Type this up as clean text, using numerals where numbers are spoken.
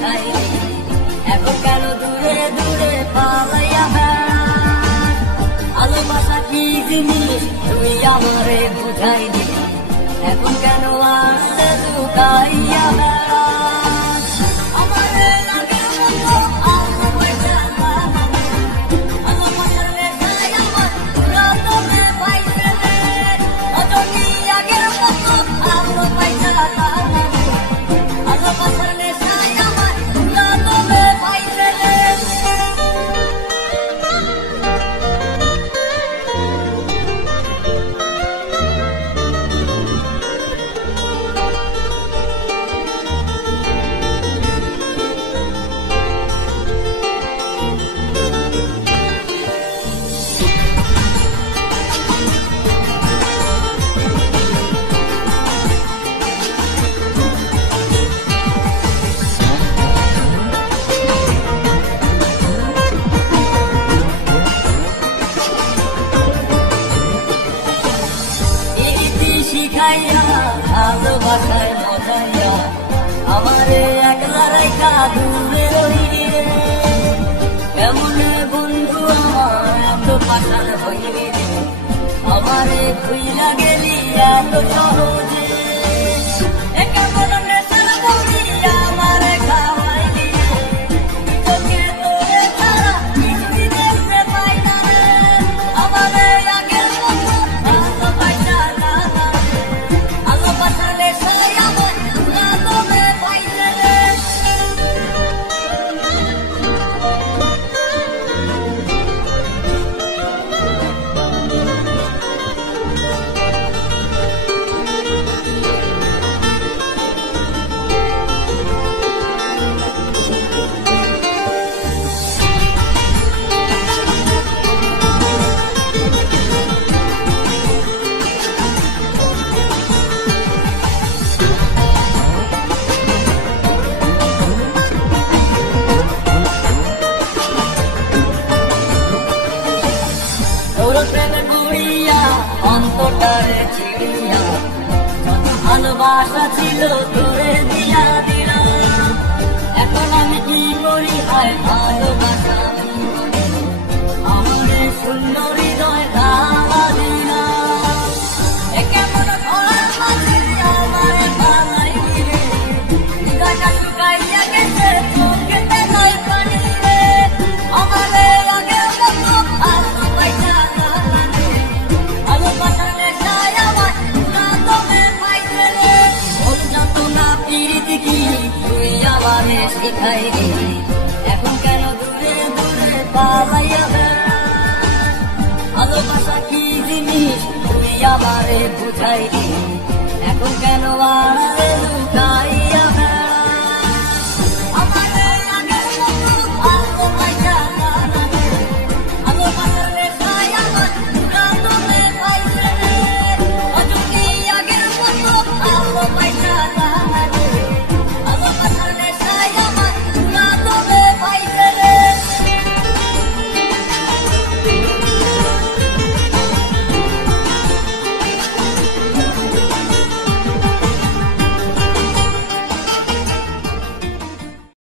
শিখাই এখন কেন দূরে দূরে পালাইয়া বেড়াস ভালোবাসা কি জিনিস তুই আমারে বুঝাই দিবি এখন কেন আসতে লুকাইয়া বেড়াস আমারে লাগে মতো আমার পয়সা ভালোবাসার নেশায় আমার পুরা তোকে পাইছে রে অজনী আগের মতো আমার পয়সা ভালোবাসার নেশায় আমার পুরা তোকে পাইছে রে শিখাইয়া ভালোবাসায় মজাইয়া আমারে একলা রেখা দূরে রইলি রে কেমন বন্ধু আমার এত পাশার হইলি রে আমারে ভুইলা গেলি এত সহজে কেমন নেশার বলি আমারে খাওয়াইলি রে চোখে তোরে ছাড়া কিছুই দেখতে পাই না রে আমারে আগের মতো ভালোবাসা প্রেমে বুড়িয়া অন্তটারে চিড়িয়া যত ভালোবাসা ছিল তোরে দিয়া দিলাম এখন আমি কি করি হয় ভালোবাসা আমারে সুন্দর হৃদয় ধারা দিলাম কেমন ঘর মাঝে আমারে বানাইলি রে হৃদয়টা শুকাইয়া গেছে চোখেতে নয় পানি রে আমারে আগের মতো ভালোবাসা শিখাই দিবি এখন কেন দূরে দূরে পালাইয়া বেড়াস ভালোবাসা কি জিনিস তুই আমারে বুঝাই দিবি এখন কেন আসতে লুকাই